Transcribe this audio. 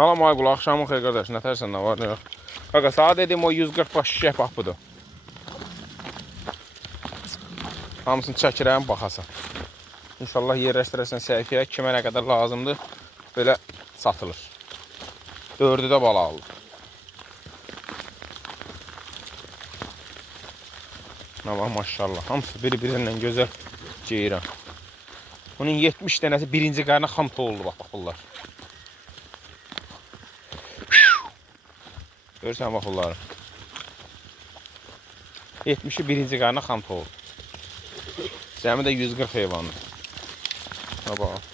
Salam Aygul, axşamın xeyir qardaş. Nə tərsən, nə var, nə yox? Qaqa, sağa dedim o 140 baş şişək bax budur. Hamısını çəkirəm, baxasan. İnşallah yerləşdirəsən səhifəyə, kimə nə qədər lazımdır, belə satılır. 4'ü də bala alır. Nə var, maşallah. Hamısı biri-birindən gözəl ceyran. Bunun 70 dənəsi birinci qarına xam toğuldu, bax bunlar. Görürsən bax bunları. 70'i birinci qarına xam toğuldu. Cəmi də 140 heyvandır. Bax.